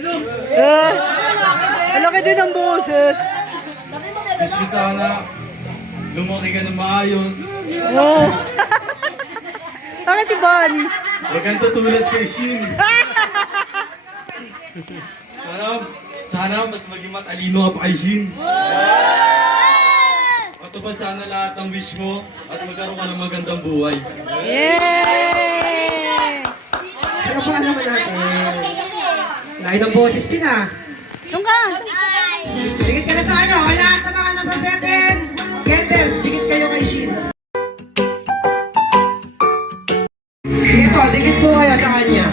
Alaki din ang boses. Wish ko sana lumaki ka ng maayos. Oh. Para si Bonnie. Huwag kang tutulad kay Shin. Sana mas maging matalino ka pa kay Shin. Matupad sana lahat ng wish mo at magkaroon ka ng magandang buhay. Yay! Ano pa naman natin? Lahi ng boses din ah. Doon ka. Dikit ka na sa ano, lahat ng mga nasa 7 genders, dikit kayo kay Shin. Sige po, dikit po kayo sa kanya.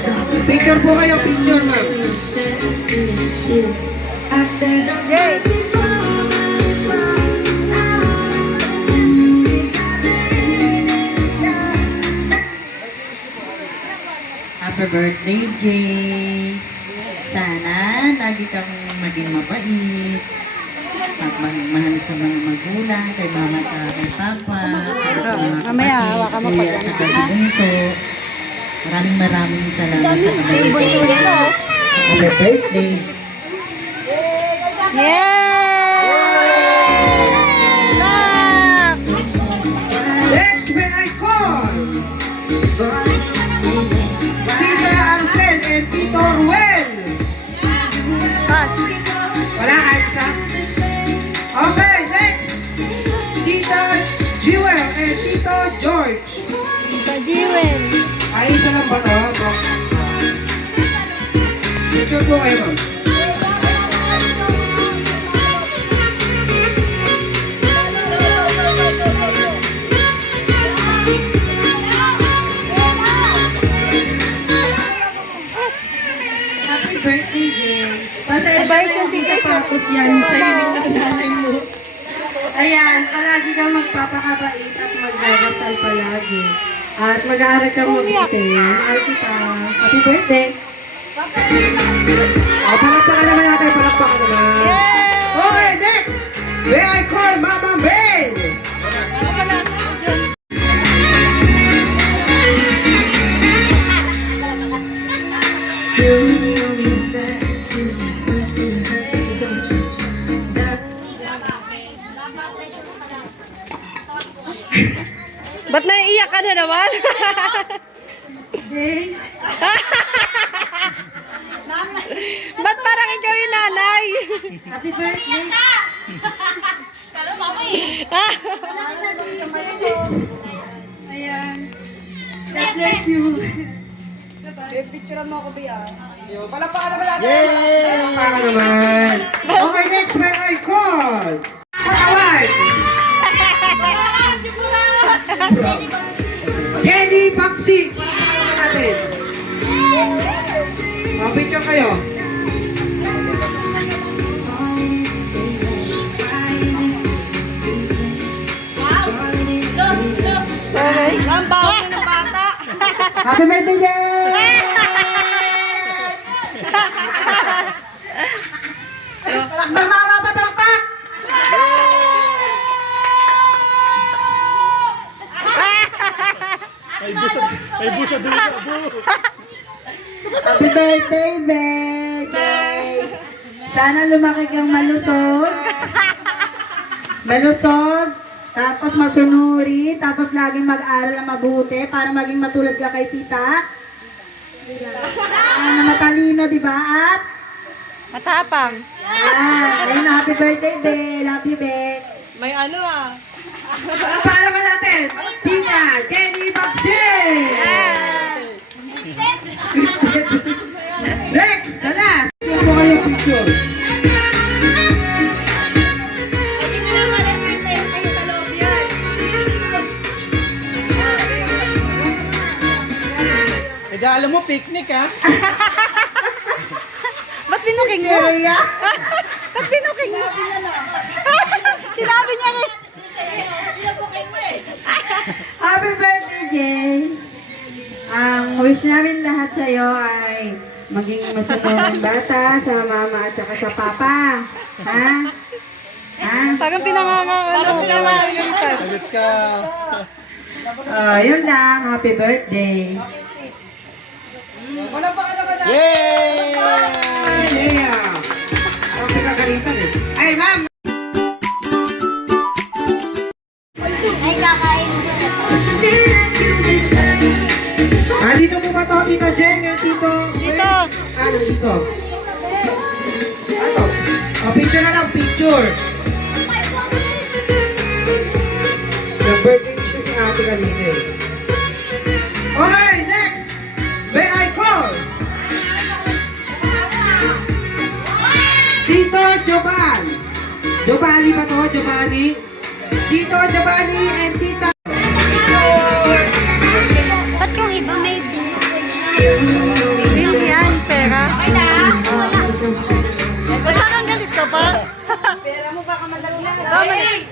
Picture po kayo, picture ma'am. Yay! Happy birthday, Jay! Sana lagi kang maging mabait at mahal sa mga magulang, kay mama at kay papa. Mamaya, hawakan mo pag At sa bunso. Maraming salamat sa kanila. Yung bunso nito. Happy birthday! Yay! Nak! Next, may I call Tita Arcel and Tito Ruel. Pass. Wala kahit isa? Okay, next. Tita Jewel and Tito George. Tita Jewel. Ay, isa lang ba to? Picture po kayo, ma'am. Happy birthday, Jay. Pasensya Mabait na yun si yung Jay. sapatos yan sa hiling ng nanay mo. Ayan, palagi kang magpapakabait at magdadasal palagi. At mag-aaral kang mabuti. Mahal kita. Happy birthday. Palakpakan naman natin, palakpakan naman. Okay, next. May I call Mama Bell. Ba't naiiyak ka na naman? Jace. Ba't parang ikaw yung nanay? Happy birthday. Ayan. God bless you. Palakpakan naman natin. Palakpakan naman. Okay, next. May I call Award. Jenny Paxi. Palakpakan naman natin. Picture kayo. Okay. Ang bawal ng bata. Happy birthday, Jen! Palakpak mga bata, palakpak! Happy birthday, Beck! Sana lumaki kang malusog. Malusog. Tapos masunuri. Tapos laging mag-aral na mabuti para maging matulad ka kay tita. Na matalino, di ba? At? Matapang. Ayun, happy birthday, Beck. Love you, Beck. May ano ah. Palakpakan naman natin. Tina, Jenny Paxi! Next, the last. Picture po kayo, picture. Regalo picnic ah. Ba't binuking mo? Ba't binuking mo? Sinabi niya rin. Happy birthday, Jace! Ang wish namin lahat sa'yo ay maging masasayang bata sa mama at saka sa papa. Ha? Ha? Parang pinangangalan siya. Sagot ka. Yun lang. Happy birthday. Wala pa ka naman na. Yay! Yeah! Ang pinagalitan eh. Ay, ma'am! Dito po ba to, Tito Jen? Yung Tito? Dito. Nandito. Ano? Picture na lang, picture. Yung birthday wish na si ate kanina eh. Okay, next! May I call? Tito Giovanni. Giovanni ba to? Giovanni? Tito Giovanni and Tita. Ba't yung iba may Bills yan, pera. Okay na? Wala kang galit ka pa? Pera mo baka malaglag.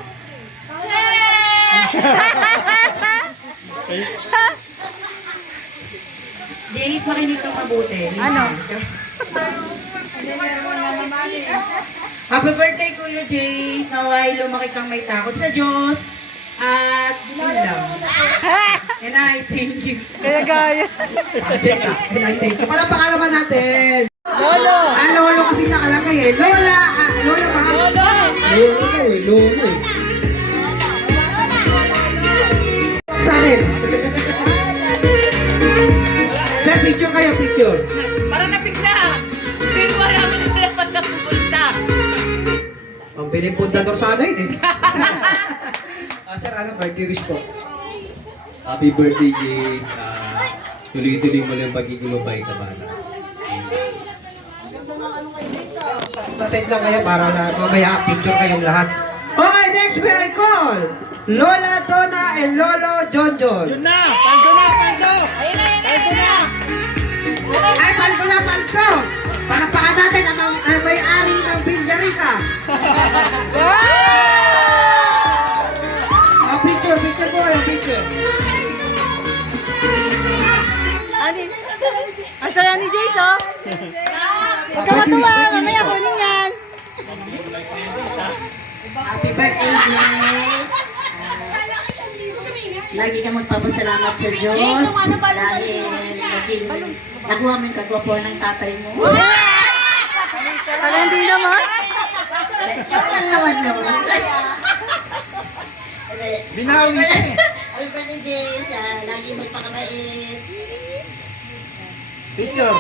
Jace, makinig kang mabuti. Ano? Happy birthday, Kuya Jace. Naway lumaki kang may takot sa Diyos. At yun lang. And I thank you. Kaya gaya. Parang pakalaman natin. Lolo. Lolo kasi nakalagay eh. Lola. Lola ba? Lolo. Lolo eh. Lolo eh. Sa akin. Sir, picture kayo, picture. Parang napigla. Pero wala mo na dapat na pupunta. Ang pinipuntador sana yun eh. Sir, ano, birthday wish po? Happy birthday, Jace. Tuloy-tuloy mo lang pagiging mabait na bata. Sa side lang kayo para na mamaya picture kayong lahat. Okay, next may I call. Lola Donna and Lolo John John. Yun na! Paldo na! Paldo! Paldo na! Ay, palto na, palto! Palakpakan natin ang may-ari ng Villarica. Picture po kayo, picture. Ang saya ni Jace, oh. Huwag ka matuwa, mamaya kunin yan. Happy birthday, Jace. Lagi ka magpapasalamat sa Diyos dahil naging nakuha mo yung kagwapo ng tatay mo. Parang hindi naman. Joke lang naman naman. Binawi ka eh. Happy birthday, Jace. Lagi magpakamait. Picture.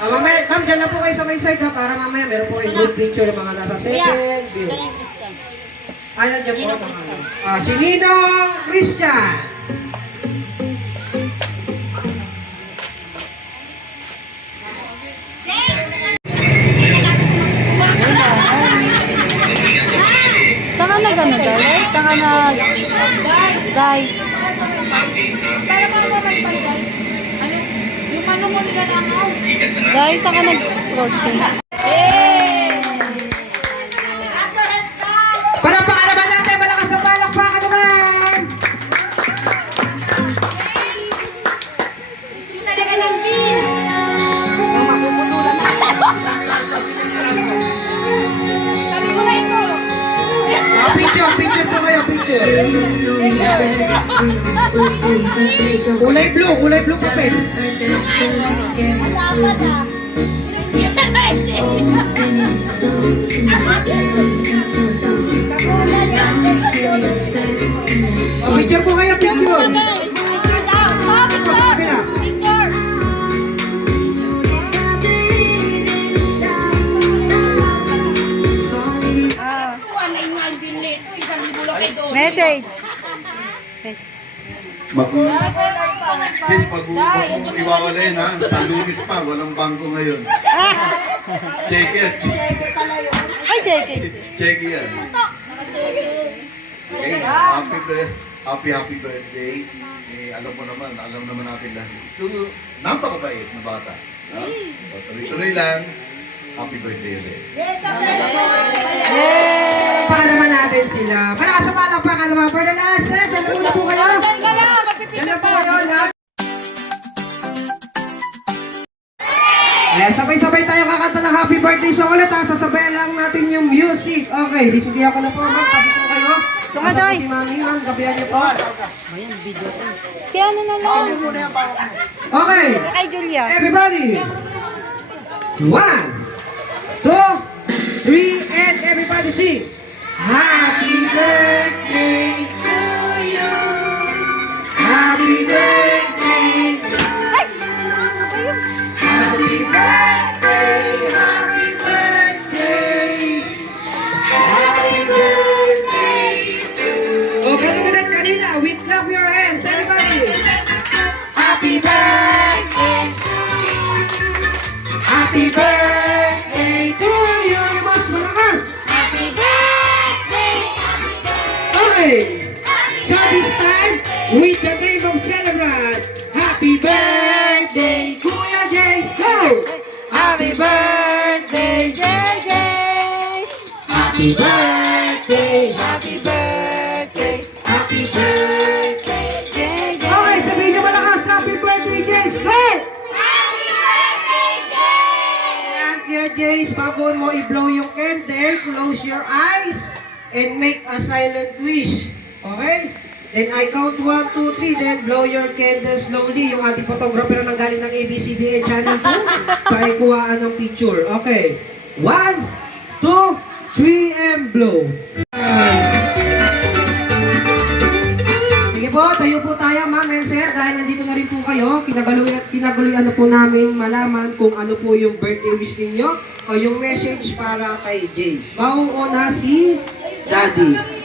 Mamaya, ma'am, dyan na po kayo sa may side ha, para mamaya meron po kayong group picture ng mga nasa second views. Ay, nandiyan po. Si Ninong Christian. Saan ka nag ano, Day? Saan ka nag... Day? Day, saan ka nag-frosting? Palakpakan naman natin, malakas ang palakpakan naman! Picture po kayo, picture. Kulay blue papel. Picture po kayo, picture. Message. Yes, pag iwawalayin ha, sa Lunis pa, walang bangko ngayon. Check it. Ay, JK. Check it yan. Okay, happy birthday. happy birthday. Eh, alam naman natin lahat. Ito, napakabait na bata. No? So, tuloy-tuloy lang. Happy birthday ulit. Pa naman natin sila. Malakas sa palakpakan naman for the last set. Dalawa na po kayo. Dalawa po kayo. Lahat. Sabay-sabay tayo kakanta ng happy birthday song ulit ha. Sasabayan lang natin yung music. Okay, sisindihan ko na po ma'am. Tabi po kayo. Asa po si mami ma'am. Gabihan niyo po. Si ano na lang. Okay. Kay Julia. Everybody. 1, 2, 3, and everybody sing. Happy birthday to you. Happy birthday to you. Happy birthday, happy birthday. Happy birthday to you. Oh, ganun ulit kanina. We clap your hands, everybody. Happy birthday. Happy birthday to you. Mas malakas. Happy birthday! Okay. So this time, with the name of celebrant, happy birthday, Kuya Jace, go! Happy birthday, JJ! Happy birthday, happy birthday, happy birthday, JJ! Okay, sabihin niyo malakas, happy birthday, Jace, go! Kuya Jace, bago mo i-blow yung candle, close your eyes and make a silent wish. Okay? Then I count 1, 2, 3, then blow your candle slowly. Yung ating photographer na nanggaling ng ABCBN Channel 2, paikuhaan ng picture. Okay. 1, 2, 3, and blow. Sige po, tayo po tayo, ma'am and sir. Dahil nandito na rin po kayo, kinaguluyan na po namin malaman kung ano po yung birthday wish ninyo o yung message para kay Jace. Mauuna si Daddy.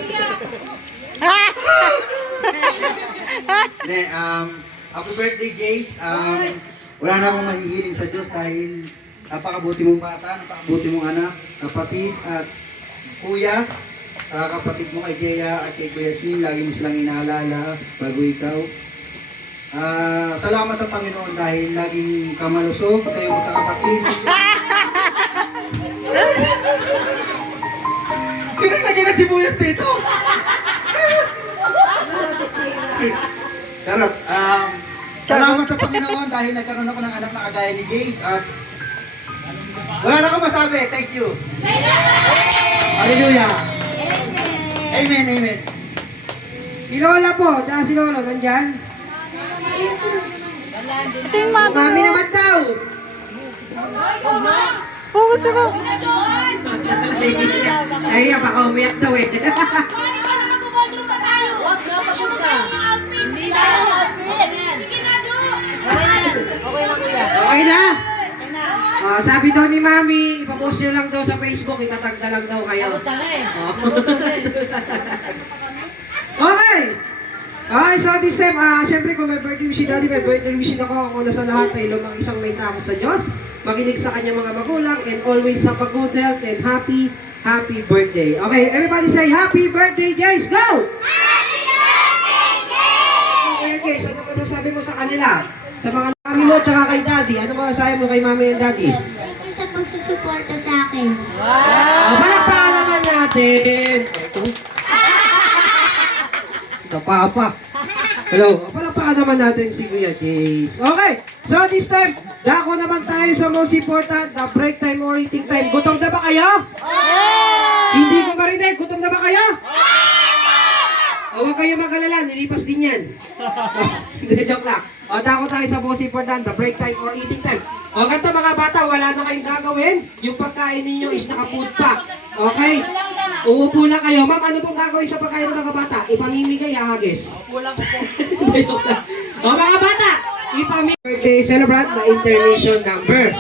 Hindi, happy birthday, Jace. Wala na akong mahihiling sa Diyos dahil napakabuti mong bata, napakabuti mong anak, kapatid at kuya, kapatid mo kay Jeya at kay Kuya Shin, lagi mo silang inaalala bago ikaw. Salamat sa Panginoon dahil laging kamalusog, kayong magkakapatid. Sino lagyan na sibuyas dito? Charot. Salamat sa Panginoon dahil nagkaroon ako ng anak na kagaya ni Jace at wala na akong masabi. Thank you. Hallelujah. Amen, amen. Si Lola po, si Lolo, nandyan? Ito yung mother. Mami naman daw. Oo, gusto ko. Ay, baka umiyak daw eh. Okay na? Sabi daw ni Mami, ipapost nyo lang daw sa Facebook, itatag na lang daw kayo. Okay! Okay, so this time, syempre kung may birthday wish si Daddy, may birthday wish ako. Ako na sa lahat ay lumang isang may tao sa Diyos, makinig sa kanyang mga magulang, and always have a good health and happy birthday. Okay, everybody say happy birthday, Jace! Go! Happy birthday, Jace! Okay, Jace, ano masasabi mo sa kanila? Sa mga mami mo at kay Daddy, ano masasabi mo kay Mami and Daddy? Sa pagsusuporta sa akin. Palakpakan naman natin! Ito, Papa. Hello, palakpakan naman natin si Kuya Jace. Okay, so this time, dako naman tayo sa most important, the break time or eating time. Gutom na ba kayo? Hindi ko marinig, gutom na ba kayo? Huwag kayo mag-alala, nilipas din yan. Hindi, joke lang. O, dako tayo sa most important, the break time or eating time. O, ganito mga bata, wala na kayong gagawin. Yung pagkain ninyo is naka-food pack. Okay? Uupo lang kayo. Ma'am, ano pong gagawin sa pagkain ng mga bata? Ipamimigay, hagis. Uupo lang po. O, mga bata, ipamimigay. Birthday celebrant na intermission number.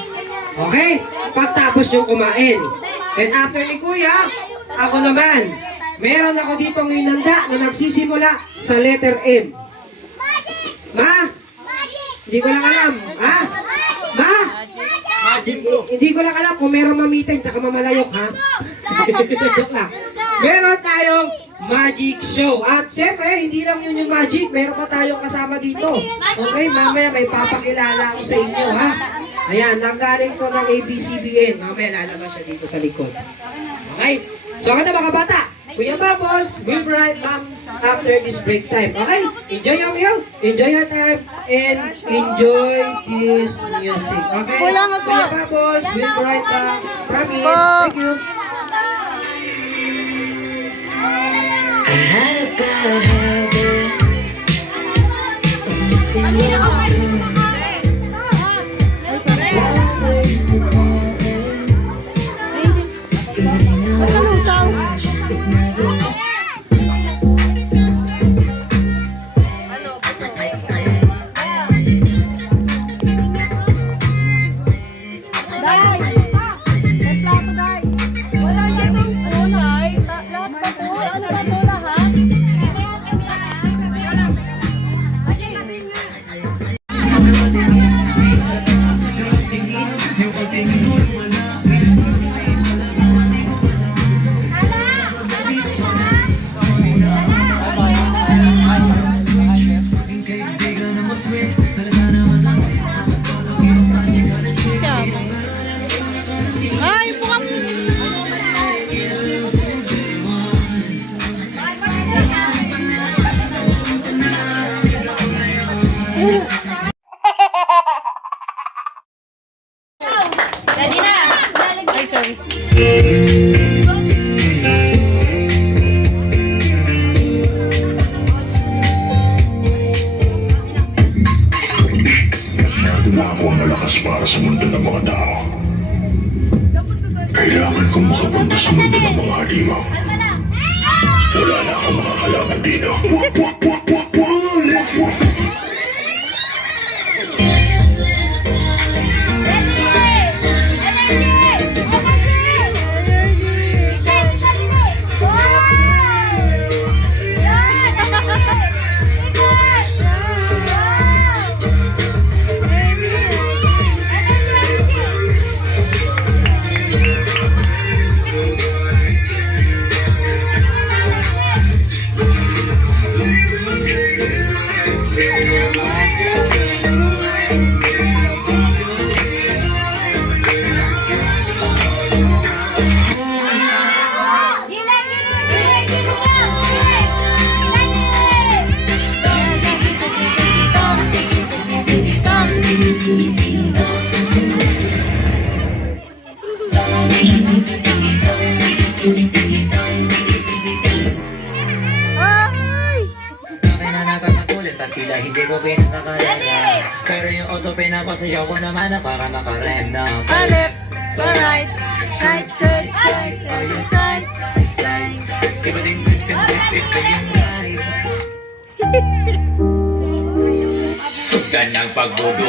Okay? Pagtapos yung kumain. And after ni Kuya, ako naman. Meron ako dito ng inanda na nagsisimula sa letter M. Ma? Hindi ko lang alam. Ha? Ma? Hindi ko lang alam kung meron mamitin, taka mamalayok, ha? Joke lang. Meron tayong magic magic show. At syempre, hindi lang yun yung magic. Meron pa tayong kasama dito. Okay, mamaya may papakilala ako sa inyo, ha? Ayan, nanggaling ko ng ABCBN. Mamaya lalabas siya dito sa likod. Okay? So, ano mga bata? Kuya Bubbles, we'll be right back after this break time. Okay? Enjoy your meal, enjoy your time, and enjoy this music. Okay? Kuya Bubbles, we'll be right back. Promise. Thank you. I had a bad habit of missing your phone. Father used to call it. Eating out of the trash, it's never. Masyado na ako ang malakas para sa mundo ng mga tao. Kailangan kong makapunta sa mundo ng mga halimaw. Wala na akong mga kalaban dito. Hindi ko pinakakarera, pero yung auto pinapasayaw ko naman na para makarenda. Left, right, right, side, right, side, Besides, iba din good kang iba yung right. Sugan ng pagbudo.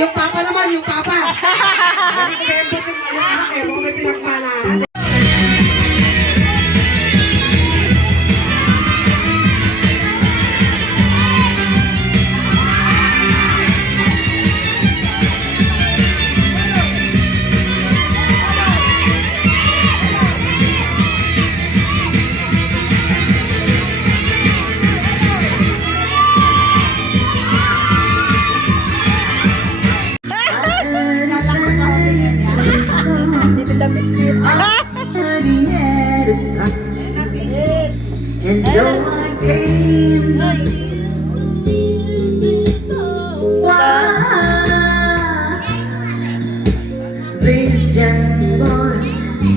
Yung papa naman, yung papa. Hindi ko bembot yung anak eh, mukhang may pinagmanahan. And though I came why this young boy,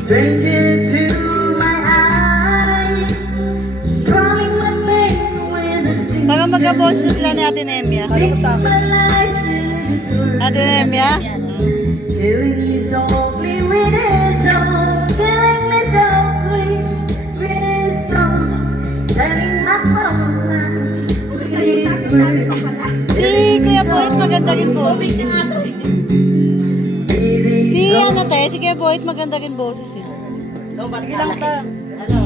stranger to my eyes, strumming my pain with a string. Baka magka-boses lang ni Ate Nemia. Ate Nemia? Doing me softly with his song, killing me softly with his song, telling my phone with his word. Si Kuya Poet maganda rin po. ano te, si Kuya Boyd maganda rin boses eh. Lobat lang ta. Ano?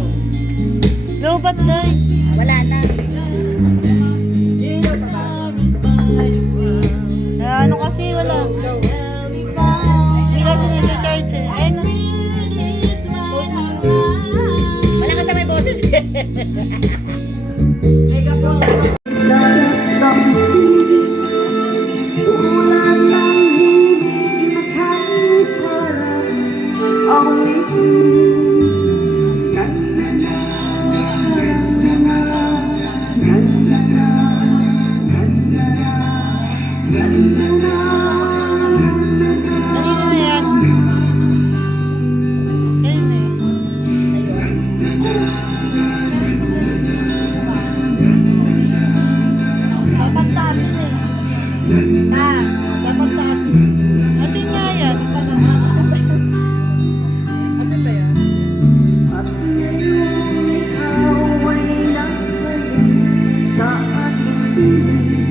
Lobat day. Wala na. Ano kasi wala. Hindi kasi nag-charge eh. Ayun na. Post mo. Wala ka sa may boses. Sarap ng piling, tulad ng himig na kain sarap awitin. Ganda na, ganda na, ganda na, ganda na, ganda na, ganda na. Kanino na yan? Kanino na yan? Dapat sa asin eh. Dapat sa asin. Asin nga yan. Asin ba yan? At ngayon ikaw ay nagbalik sa aking piling.